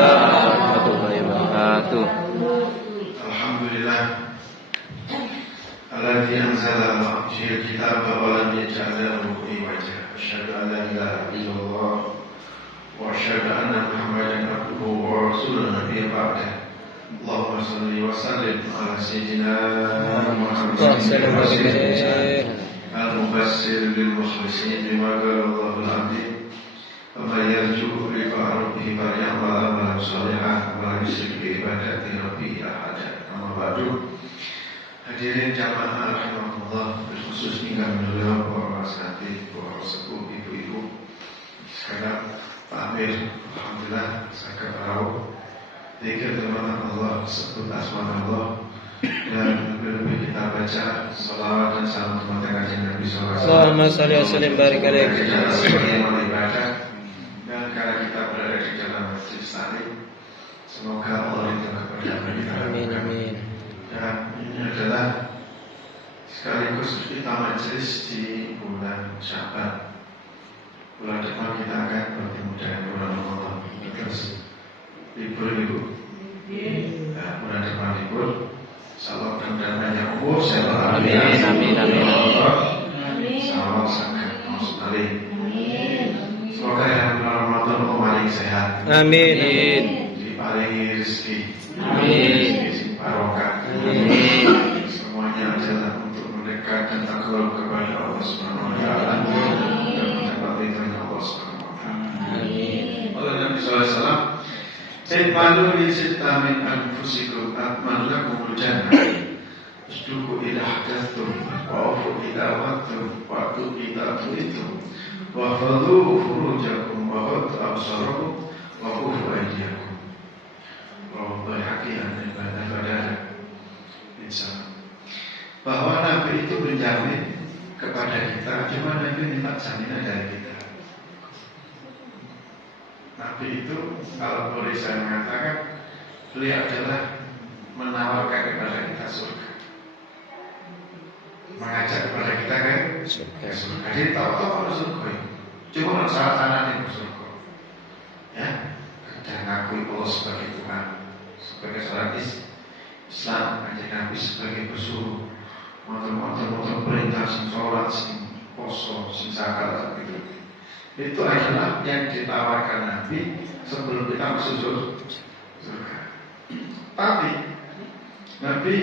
warahmatullahi wabarakatuh. Alhamdulillah. Alladzi anzala fil kitaba wa lam yaj'al lahu iwaja. Asyhadu an la ilaha illallah wa asyhadu anna Muhammadan abduhu wa rasuluhu nabiyyan ba'da. Allahumma shalli wa sallim ala sayyidina Muhammadin al-mubassir lil mukhlisin bima qala Allahul azim. Wa man yarju liqa rabbih falyamal amalan shalihan wa la yusyrik bi ibadati rabbih ahada. Amma ba'du. Hadirin jamaah rahimakumullah, berkhusus ingkang beliau para asatidzah, para sepuh, ibu-ibu. Sekarang Pak Amir, alhamdulillah saya tahu zikir firman Allah, sebut asma Allah, dan lebih-lebih kita baca salawat dan salam kepada kanjeng Nabi sallallahu alaihi wasallam. Allahumma shalli wa sallim barik alaihi. Dan karena kita berada di dalam masjid saling, semoga Allah ridha kepada kita. Amin amin. Dan ini adalah sekaligus kita majelis di bulan Syaban. Bulan depan kita akan bertemu dengan bulan Ramadan. Terus libur ibu. Nah, bulan depan libur. Insyaallah dan banyak umur. Amin amin amin. Insyaallah sangat masuk kali. Semoga yang bulan Ramadan kembali sehat. Amin. Diparingi rezeki. Amin. Barokah. Amin. Semuanya adalah untuk mendekat dan takut kepada Allah Subhanahu wa taala dan mendapat ridhonya Allah Subhanahu wa taala. Amin. Allah Nabi sallallahu alaihi wasallam, "Ta'malu li sitta min anfusikum atman lakumul jannah. Usduqu ila hadathtum wa afu ila waqtum wa atu ila tuitum wa fadhu furujakum wa ghaddu absarakum wa kufu aydiyakum." Bahwa hakikat ibadah insyaallah bahwa Nabi itu menjamin kepada kita, cuma Nabi minta jaminan dari kita. Nabi itu kalau boleh saya mengatakan, beliau adalah menawarkan kepada kita surga, mengajak kepada kita ke surga. Jadi tahu-tahu kalau surga itu cuma syarat-syaratnya surga, ya, dan ngakui Allah sebagai Tuhan, sebagai syarat Islam, ajak Nabi sebagai pesuruh, motor perintah, sing sholat, sing poso, sing zakat, gitu. Itu adalah yang ditawarkan Nabi sebelum kita masuk surga. Tapi Nabi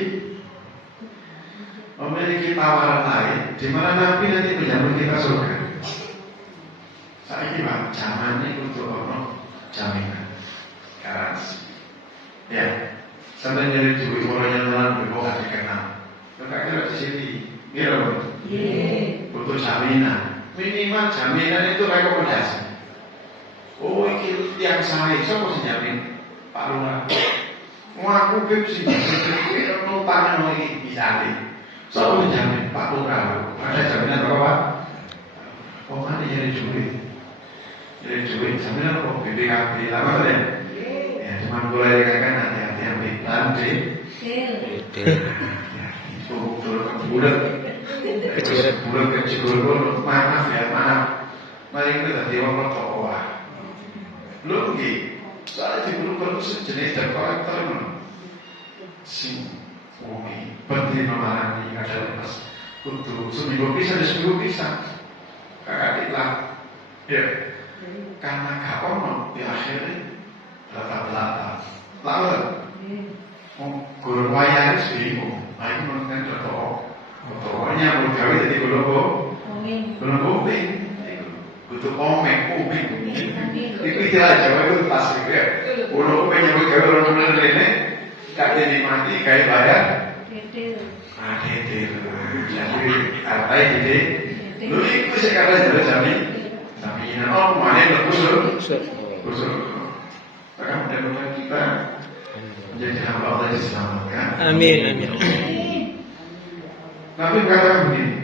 memiliki tawaran lain, di mana Nabi nanti menjamin kita surga. Saya kira zaman ini untuk orang jaminan, garansi. Ya, sampai nyari duit orang yang lain berbohong dikenal. Kira-kira di sini, kira butuh jaminan. Minimal jaminan itu rekomendasi. Oh, ini yang saya, siapa sih jamin? Pak Lurah. Ngaku beb sih, kira numpangnya lagi bisa nih. Siapa sih jamin? Pak Lurah. Ada jaminan apa Pak? Oh, mana nyari duit? Nyari duit, jaminan apa? BPKB, apa deh? Ya, cuma boleh dikatakan hati-hati ambil lantai. Bulan kecil maaf ya, maaf. Mari kita tadi orang tua. Belum lagi, saya di belum sejenis dan kolektor sing wongi penting memarani ada lepas untuk seminggu bisa kakak iklan ya karena gak ono di akhirnya rata-rata lalu guru wayang bingung itu menurutnya pokoknya mau gawe jadi belum kuping butuh kuping itu istilah Jawa itu pas gitu ya belum kuping yang gawe orang bener ini gak dinikmati kayak bayar detil jadi artai jadi lu itu sih kata jadi jaminan mana yang kusur maka mudah-mudahan kita menjadi hamba Allah yang diselamatkan. Amin. Nabi berkata begini,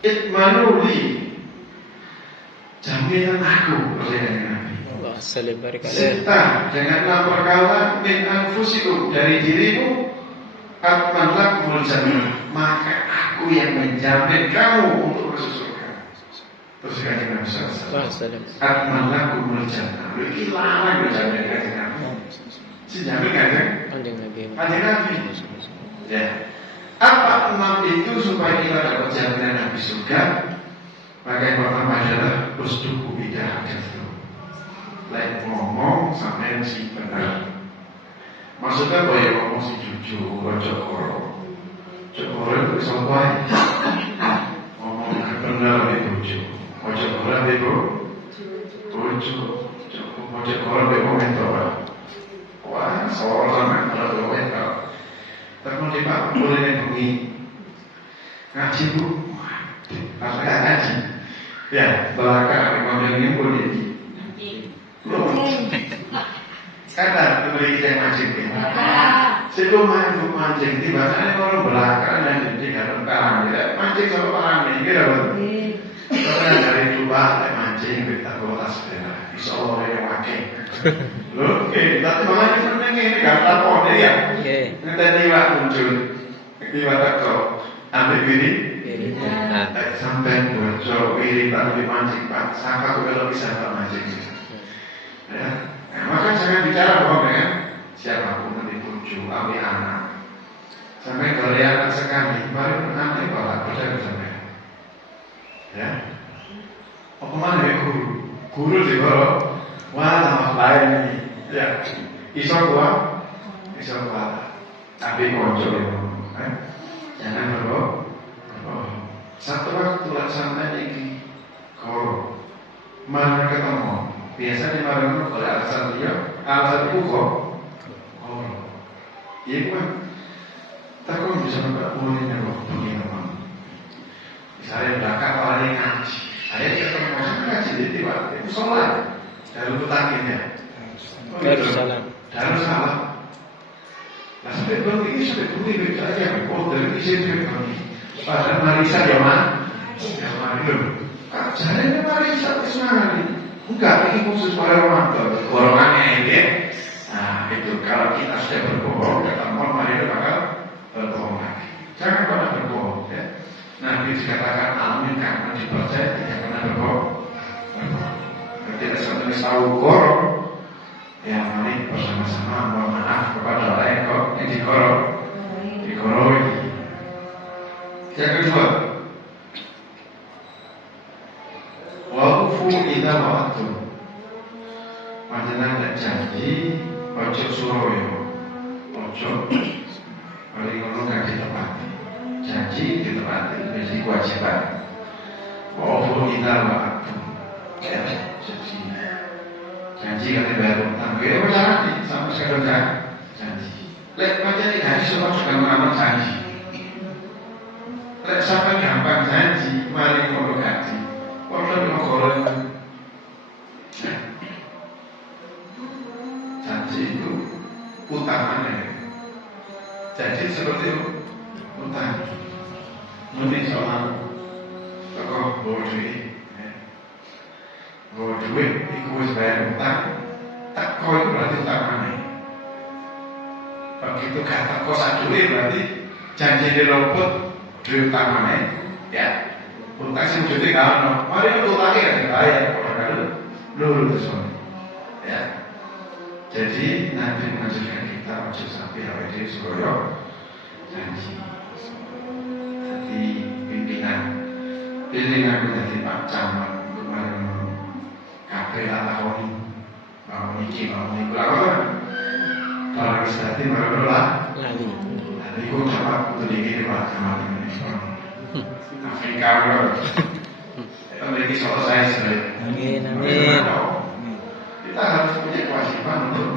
Itmanuli, jaminan aku oleh Nabi. Allah salim barik alaihi. Sita, janganlah berkala min anfusikum, dari dirimu, atman lakumul jannah, maka aku yang menjamin kamu untuk masuk surga. Terus kata Nabi SAW, atman lakumul jannah, Iki larang lho jamin kanjeng Nabi. Si jamin kanjeng Kanjeng Nabi. Ya. Apa 6 itu supaya kita dapat jaminan Nabi surga? Maka yang pertama adalah usduku bidah itu. Lain ngomong sampai si benar. Maksudnya boleh ngomong si jujur, cokoro. Cokoro itu sampai ngomong benar itu jujur. Cokoro itu jujur. Cokoro itu mentor. Wah, seorang kalau mentor. Terus di Pak boleh bengi ngaji bu, apa ngaji? Ya, belakang memangnya boleh. Kata beli kita mancing ya. Sebelum mancing tiba-tiba orang belakang dan jadi dalam karang ya. Mancing sama karang ini kira betul. Karena dari jubah mancing kita bawa sepeda. Insya Allah yang wakil. Oke, tapi malah sebenarnya ini kata kode ya. Nanti tiba muncul, tiba tak ambil ini. Sampai bocor ini tak dimancing pak. Siapa kalau bisa tak mancing? Ya. Nah, maka jangan bicara bohong ya. Siapapun nanti bujuk, ambil anak. Sampai kalau anak sekali, baru nanti bawa percaya sampai. Ya. Apa mana ya guru? Guru di bawah. Wah, tambah lain nih. Ya. Iso gua. Tapi kocok ya. Jangan berbohong. Satu waktu laksana ini koro. Mana ketemu? Biasa dimarahin oleh alasan dia, alasan itu kok. Oh, iya kan? Tak kau bisa membuat mulainya loh, begini memang. Misalnya belakang orang yang ngaji, saya ketemu orang ngaji di tiba, itu sholat, dalam petangnya. Darussalam. Nah sampai bang ini sampai bunyi beda aja, oh dari sini bang. Padahal Marisa zaman, itu, caranya Marisa kesenangan. Enggak, ini khusus para romanto, golongannya ini ya. Nah itu, kalau kita sudah berbohong, kata Allah, itu bakal berbohong lagi. Jangan pernah berbohong ya. Nabi dikatakan amin karena dipercaya, tidak pernah berbohong. Tidak satu tahu korong. Ya mari bersama-sama mohon maaf kepada orang yang dikoroi. Yang kedua, wa'ufu idza wa'adtum. Panjenengan janji ojo suroyo. Ojo mari ngono gak ditepati. Janji ditepati menjadi kewajiban. Wa'ufu idza wa'adtum. Ya, janji kan bayar utang. Ya jangan sama sekali janji. Lek pancen gaji semua sudah mengamal janji. Lek sampai gampang janji, mari ngono gaji. Orang yang mengoreng janji itu utamanya. Janji seperti itu utang. Mungkin soal tokoh bodoh duit, itu harus bayar utang. Tak kau itu berarti utamanya. Begitu kata kau satu duit berarti janji dilopot duit utamanya. Ya. Utang sing jadi kalau mari utangnya kan dibayar kalau lulu itu semua. Ya. Jadi Nabi mengajarkan kita wajib sampai awal diri suroyo janji. Jadi pimpinan menjadi Pak Camat kemarin kafe tahun mau niki berapa? Kalau bisa nanti berapa? Nanti ikut Camat untuk dikit Pak Camat ini. Afrika bro, kita memiliki selesai sebenarnya. Amin. Kita harus punya kewajiban untuk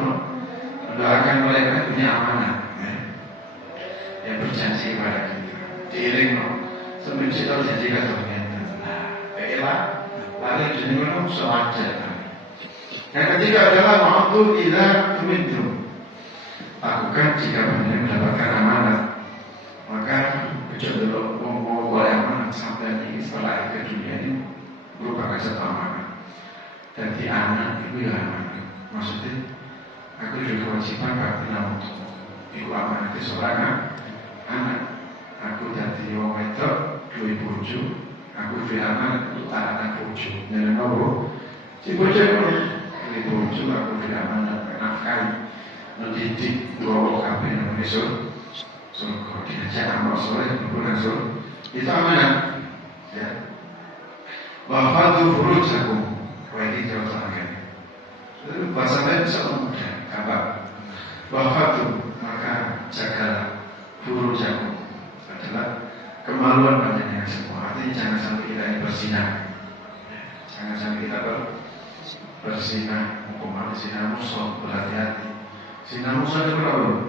mendoakan mereka punya amanah, yang berjanji kepada kita. Diiring sebelum kita berjanjikan ternyata. Baiklah, lalu jadi menung sewajar. Yang ketiga adalah ma'atu idza tumintum. Lakukan jika benar mendapatkan amanah, maka kecuali mau amanah sampai ini setelah ke dunia ini merupakan satu amanah. Jadi anak itu ya amanah. Maksudnya aku juga kewajiban bakti untuk ibu amanah itu seorang anak. Aku jadi wong wedok duwe bojo, aku duwe amanah untuk anak bojo. Nek nopo si bojo itu bojo aku tidak menafkahi, mendidik gowo kabeh nang besok. Surga diajak amal soleh berhasil itu amanah ya. Wafatu furujakum ini jauh sangat itu bahasa lain bisa mudah gampang. Wafatu maka jagalah furujakum adalah kemaluan panjenengan semua. Artinya jangan sampai kita ini berzinah, jangan sampai kita berzinah. Hukuman zina musuh, berhati-hati. Zina musuh itu berapa?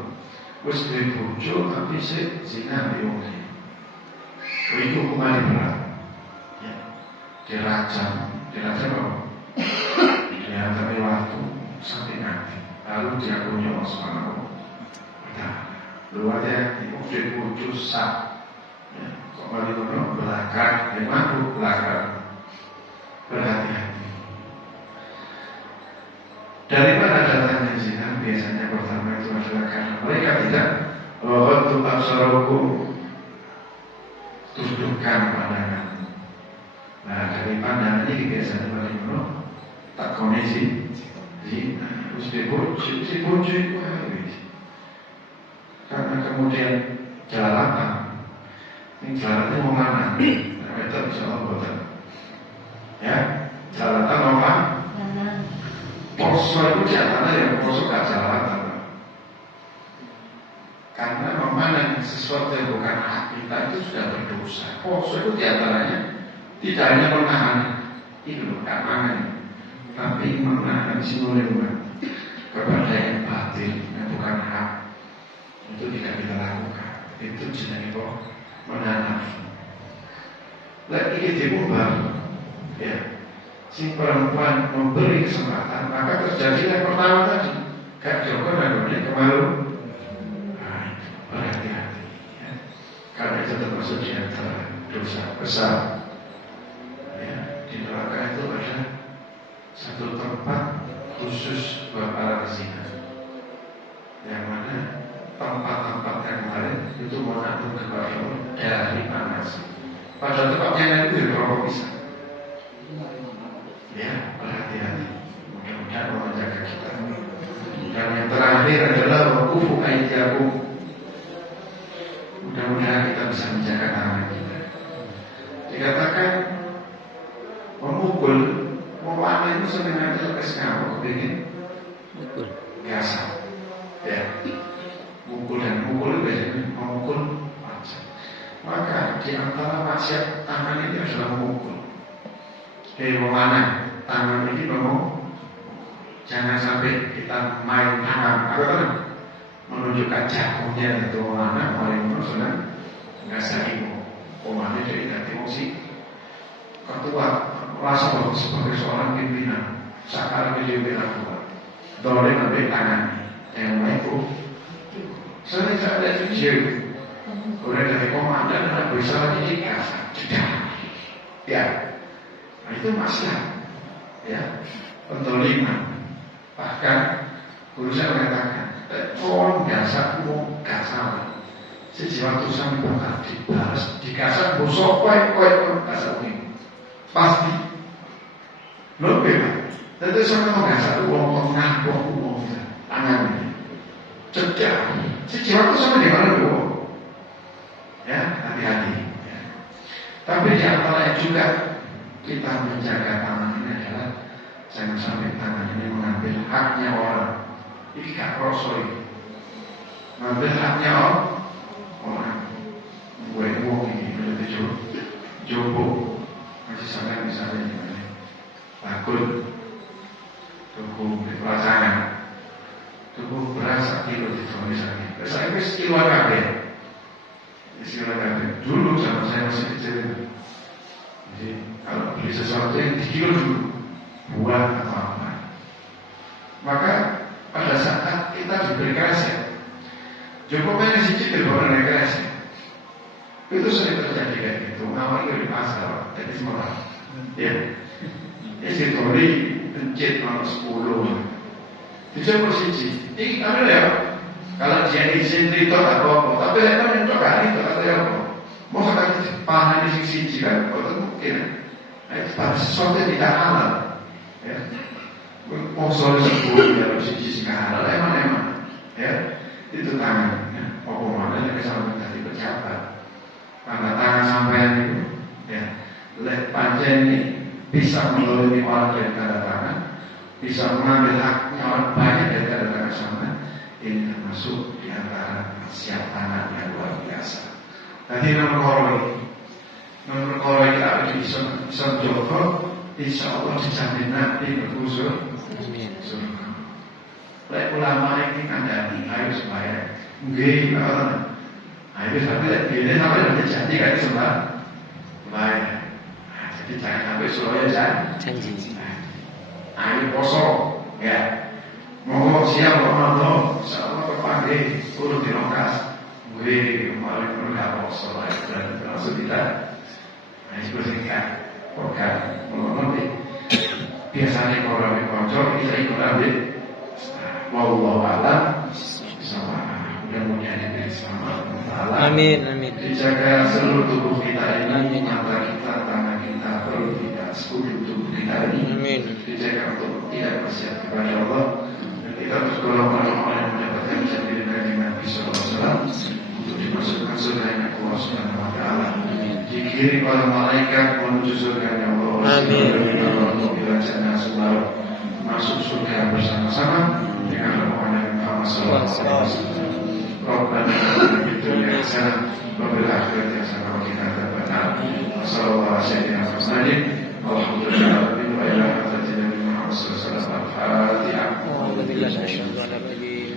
Wis duwe bojo tapi sik zina mbek wong liya. Itu hukuman berat. Ya. Dirajam apa? Diantara waktu sampai mati. Lalu dia punya Allah Subhanahu wa ta'ala. Luar dia duwe bojo sah. Ya, kok mari ngono belakang, memang belakang. Berhati-hati. Dari mana datangnya zina? Biasanya pertama itu adalah karena mereka tidak untuk absarokum tundukkan pandangan. Nah dari pandangan ini biasanya bagaimana? Tak koneksi zina. Terus si bojo itu habis. Karena kemudian jalan ini jalannya mau mana? Nah kita bisa membuat ya jalan mau mana? Poso itu diantara yang poso gak salah. Karena memanen sesuatu yang bukan hak kita itu sudah berdosa. Poso itu diantaranya tidak hanya menahan itu gak manen, tapi menahan simulan kepada yang batil yang bukan hak itu tidak kita lakukan. Itu jenis menahan nafsu. Lagi ini diubah, ya. Si perempuan memberi kesempatan, maka terjadi yang pertama tadi, Kak Joko namanya kemalu. Nah, berhati-hati ya. Karena itu termasuk di antara dosa besar ya. Di neraka itu ada satu tempat khusus buat para zina, yang mana tempat-tempat yang lain itu mengandung kepada dari panas. Pada tempatnya itu rokok bisa. Ya, berhati-hati. Mudah-mudahan Allah menjaga kita. Dan yang terakhir adalah wakufu aidiakum. Mudah-mudahan kita bisa menjaga tangan kita. Dikatakan memukul, mewarna itu sebenarnya sampai sekarang kepingin mukul, gasah. Ya, mukul dan mukul biasanya memukul wajah. Maka di antara maksiat tangan ini adalah memukul. Bagaimana tangan ini mau jangan sampai kita main tangan apa kan menunjukkan jagungnya itu mana paling senang nggak sarimu komanya dari tadi musik ketua rasa sebagai seorang pimpinan sekarang menjadi pimpinan tua boleh ambil tangan yang baik saya ada video udah dari komandan dan bisa lagi dikasih ya. Nah, itu masalah ya, pentoliman. Bahkan guru saya mengatakan tolong gasamu gak salah sejiwa tulisan bakal dibalas dikasar busok koi kasar ini pasti lo bebas. Tentu saya mau gasar uang tengah uang tangan ini cegah sejiwa tulisan di mana dulu ya, hati-hati ya. Tapi di antaranya juga kita menjaga tangan ini adalah jangan sampai tangan ini mengambil haknya orang. Ini gak krosoi mengambil haknya orang. Gue ini udah jobo masih sampai misalnya gimana takut tuku pelajaran tuku beras kilo di misalnya saya itu kilo kabeh dulu zaman saya masih kecil. Jadi kalau beli sesuatu yang dikilo dulu buah atau apa, maka pada saat kita diberi resep Jokowi si cipil baru naik resep itu sering terjadi kayak gitu. Awalnya di pasar jadi semua ya si Tori pencet nomor 10 dicoba siji ini ada ya kalau dia izin itu atau apa tapi lepas yang coba itu atau apa mau sampai panen di sisi kan kalau mungkin nah, itu pada sesuatu yang tidak halal ya. Poso sepuluh ya siji sekarang emang ya itu tangan ya. Mana yang bisa menjadi pejabat tanda tangan sampean itu ya lek pancen ini bisa melalui orang dari tanda tangan bisa mengambil hak kawan banyak dari tanda tangan sampean ini termasuk di antara siap tangan yang luar biasa. Tadi nomor koro ini apa bisa menjawab insya Allah dijamin nanti berkhusus surga. Lek ulama ini kandani ayo supaya nggih ayo sampai gini sampai terjadi kan sebab baik. Jadi jangan sampai Suraya janji. Ayo poso ya. Mau siap mau insyaallah terpanggil urut di lokas. Nggih kemarin enggak poso dan langsung kita bersihkan program mengerti. Biasanya kalau di pojok kita ikut ambil wallahu a'lam sama mudah-mudahan ini sama Allah. Amin. Dijaga seluruh tubuh kita ini, mata kita, tangan kita, perut kita, seluruh tubuh kita ini. Amin. Dijaga untuk tidak bersiap kepada Allah. Dan kita berdoa orang-orang yang mendapatkan jaminan dari Nabi SAW untuk dimasukkan surga Allah Subhanahu Wa Taala. Dikirim oleh malaikat menuju surga Allah. Amin. Masuk surga bersama-sama dengan Muhammad Muhammad SAW. Rabbana atina fid dunya hasanah wa fil akhirati hasanah wa qina adzabannar. Wassallallahu ala sayyidina Muhammadin walhamdulillahi rabbil alamin. Muhammad sallallahu alaihi wasallam.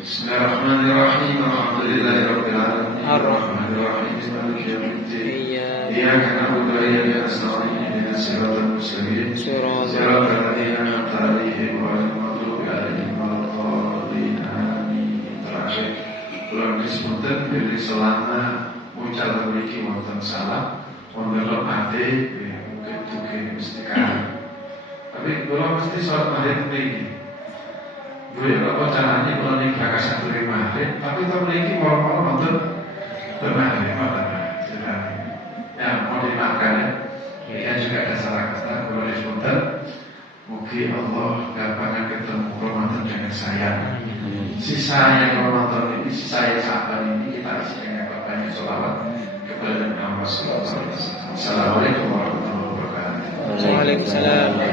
Bismillahirrahmanirrahim. Alhamdulillahi rabbil alamin. Arrahmanir rahim. Maliki yaumiddin. Iyyaka na'budu wa iyyaka nasta'in. Ihdinas siratal mustaqim. Siratal ladzina an'amta 'alaihim ghairil maghdubi 'alaihim waladdallin. Amin. Terakhir Kulon disebutkan dari selama ucapan memiliki wonten salah wonten lemate mungkin tuke mesti kan. Tapi kalau mesti sholat maghrib ini boleh apa caranya kalau ini bakas satu maghrib tapi tahun ini mau wonten maghrib ya mau dimakan ya juga ada salah kata kalau disebutkan mungkin Allah gampang ketemu Ramadan dengan saya. Si saya Ramadan ini, si saya sahabat ini kita isi dengan banyak sholawat kepada Nabi Muhammad SAW. Assalamualaikum warahmatullahi wabarakatuh. Waalaikumsalam.